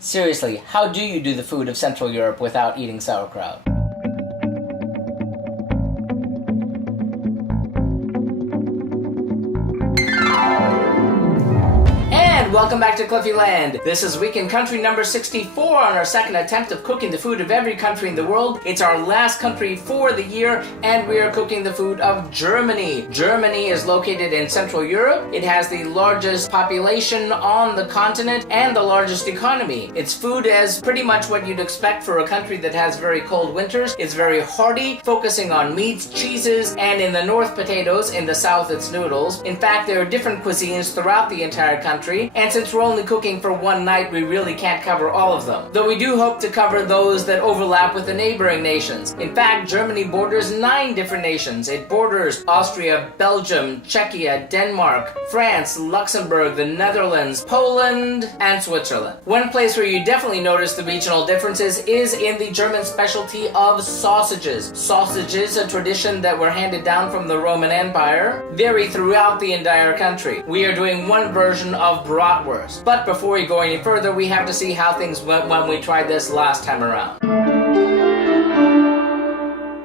Seriously, how do you do the food of Central Europe without eating sauerkraut? Welcome back to Cliffieland. This is week in country number 64 on our second attempt of cooking the food of every country in the world. It's our last country for the year, and we are cooking the food of Germany. Germany is located in Central Europe. It has the largest population on the continent and the largest economy. Its food is pretty much what you'd expect for a country that has very cold winters. It's very hearty, focusing on meats, cheeses, and in the north potatoes, in the south it's noodles. In fact, there are different cuisines throughout the entire country, and since we're only cooking for one night, we really can't cover all of them. Though we do hope to cover those that overlap with the neighboring nations. In fact, Germany borders 9 different nations. It borders Austria, Belgium, Czechia, Denmark, France, Luxembourg, the Netherlands, Poland, and Switzerland. One place where you definitely notice the regional differences is in the German specialty of sausages. Sausages, a tradition that were handed down from the Roman Empire, vary throughout the entire country. We are doing one version of Bratwurst. But before we go any further, we have to see how things went when we tried this last time around.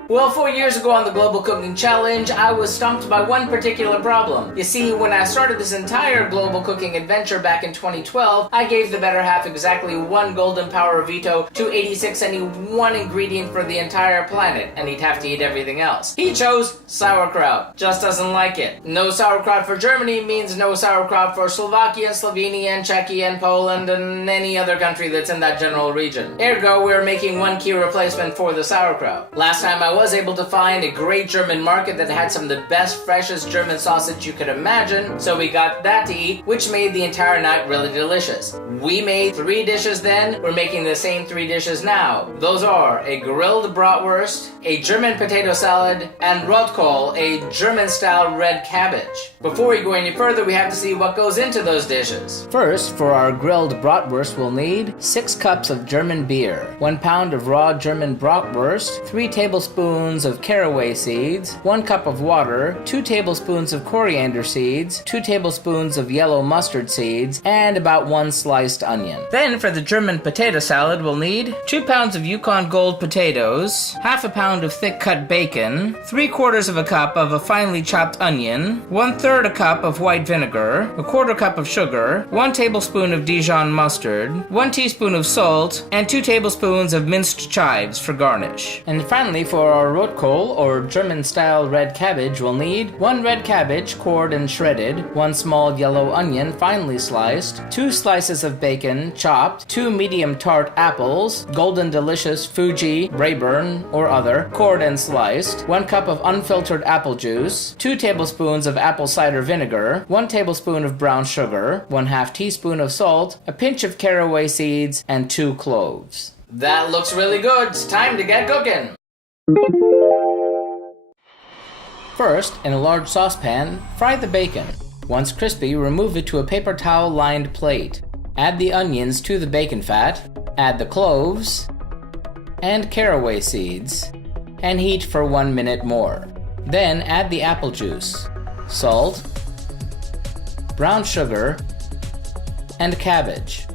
Well, 4 years ago on the Global Cooking Challenge, I was stumped by one particular problem. You see, when I started this entire global cooking adventure back in 2012, I gave the better half exactly 1 golden power veto to 86 any one ingredient for the entire planet, and he'd have to eat everything else. He chose sauerkraut. Just doesn't like it. No sauerkraut for Germany means no sauerkraut for Slovakia, Slovenia, and Czechia, and Poland, and any other country that's in that general region. Ergo, we're making one key replacement for the sauerkraut. Last time I was able to find a great German market that had some of the best, freshest German sausage you could imagine, so we got that to eat, which made the entire night really delicious. We made 3 dishes then, we're making the same 3 dishes now. Those are a grilled bratwurst, a German potato salad, and Rotkohl, a German-style red cabbage. Before we go any further, we have to see what goes into those dishes. First, for our grilled bratwurst, we'll need 6 cups of German beer, 1 pound of raw German bratwurst, 3 tablespoons of caraway seeds, 1 cup of water, 2 tablespoons of coriander seeds, 2 tablespoons of yellow mustard seeds, and about 1 sliced onion. Then for the German potato salad, we'll need 2 pounds of Yukon Gold potatoes, half a pound of thick cut bacon, 3/4 of a cup of a finely chopped onion, 1/3 a cup of white vinegar, 1/4 cup of sugar, 1 tablespoon of Dijon mustard, 1 teaspoon of salt, and 2 tablespoons of minced chives for garnish. And finally, for our Rotkohl, or German-style red cabbage, we'll need 1 red cabbage, cored and shredded, 1 small yellow onion, finely sliced, 2 slices of bacon, chopped, 2 medium tart apples, golden delicious Fuji, Rayburn, or other, cored and sliced, 1 cup of unfiltered apple juice, 2 tablespoons of apple cider vinegar, 1 tablespoon of brown sugar, 1/2 teaspoon of salt, a pinch of caraway seeds, and 2 cloves. That looks really good. It's time to get cooking. First, in a large saucepan, fry the bacon. Once crispy, remove it to a paper towel-lined plate. Add the onions to the bacon fat, add the cloves and caraway seeds, and heat for 1 minute more. Then add the apple juice, salt, brown sugar, and cabbage,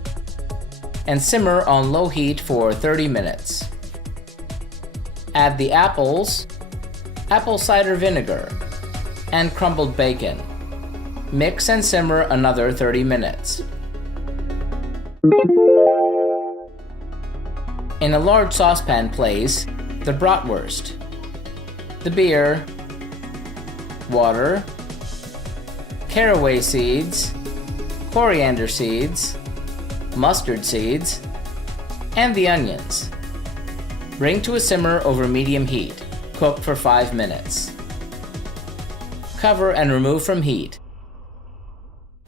and simmer on low heat for 30 minutes. Add the apples, apple cider vinegar, and crumbled bacon. Mix and simmer another 30 minutes. In a large saucepan, place the bratwurst, the beer, water, caraway seeds, coriander seeds, mustard seeds, and the onions. Bring to a simmer over medium heat. Cook for 5 minutes. Cover and remove from heat.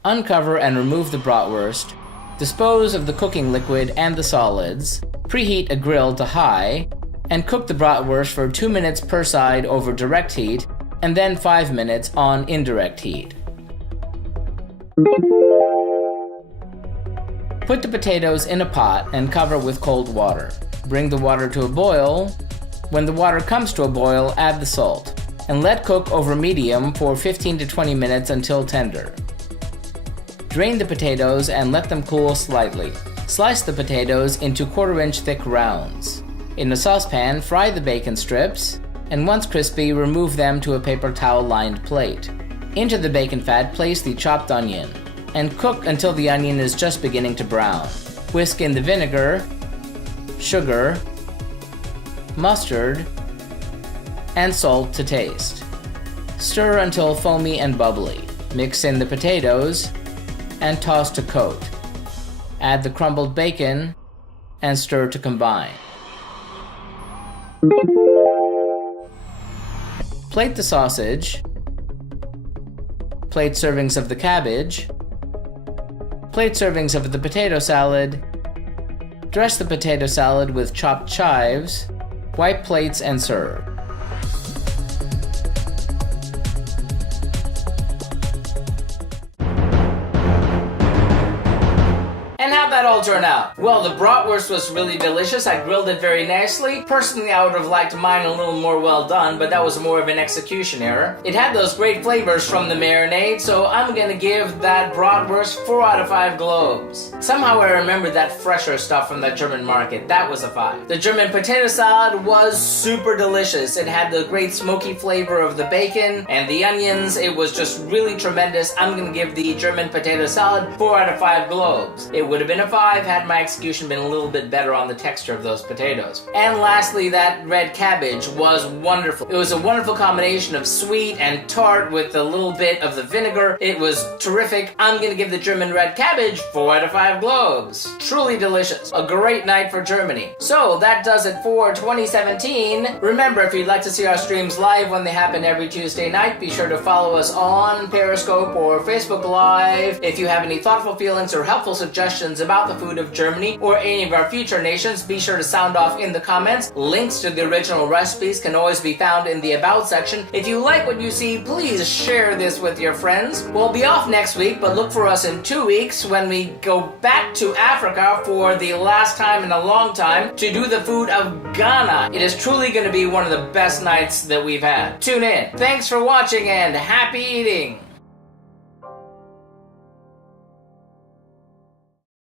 Uncover and remove the bratwurst. Dispose of the cooking liquid and the solids. Preheat a grill to high, and cook the bratwurst for 2 minutes per side over direct heat, and then 5 minutes on indirect heat. Put the potatoes in a pot and cover with cold water. Bring the water to a boil. When the water comes to a boil, add the salt, and let cook over medium for 15 to 20 minutes until tender. Drain the potatoes and let them cool slightly. Slice the potatoes into 1/4-inch thick rounds. In a saucepan, fry the bacon strips, and once crispy, remove them to a paper towel-lined plate. Into the bacon fat, place the chopped onion, and cook until the onion is just beginning to brown. Whisk in the vinegar, sugar, mustard, and salt to taste. Stir until foamy and bubbly. Mix in the potatoes and toss to coat. Add the crumbled bacon and stir to combine. Plate the sausage. Plate servings of the cabbage. Plate servings of the potato salad. Dress the potato salad with chopped chives. Wipe plates and serve. And how'd that all turn out? Well, the bratwurst was really delicious. I grilled it very nicely. Personally, I would have liked mine a little more well done, but that was more of an execution error. It had those great flavors from the marinade, so I'm gonna give that bratwurst 4 out of 5 globes. Somehow I remember that fresher stuff from the German market. That was a 5. The German potato salad was super delicious. It had the great smoky flavor of the bacon and the onions. It was just really tremendous. I'm gonna give the German potato salad 4 out of 5 globes. It would have been a 5 had my execution been a little bit better on the texture of those potatoes. And lastly, that red cabbage was wonderful. It was a wonderful combination of sweet and tart with a little bit of the vinegar. It was terrific. I'm gonna give the German red cabbage 4 out of 5 globes. Truly delicious. A great night for Germany. So that does it for 2017. Remember, if you'd like to see our streams live when they happen every Tuesday night, be sure to follow us on Periscope or Facebook Live. If you have any thoughtful feelings or helpful suggestions about the food of Germany or any of our future nations, be sure to sound off in the comments. Links to the original recipes can always be found in the About section. If you like what you see, please share this with your friends. We'll be off next week, but look for us in 2 weeks when we go back to Africa for the last time in a long time to do the food of Ghana. It is truly going to be one of the best nights that we've had. Tune in. Thanks for watching and happy eating!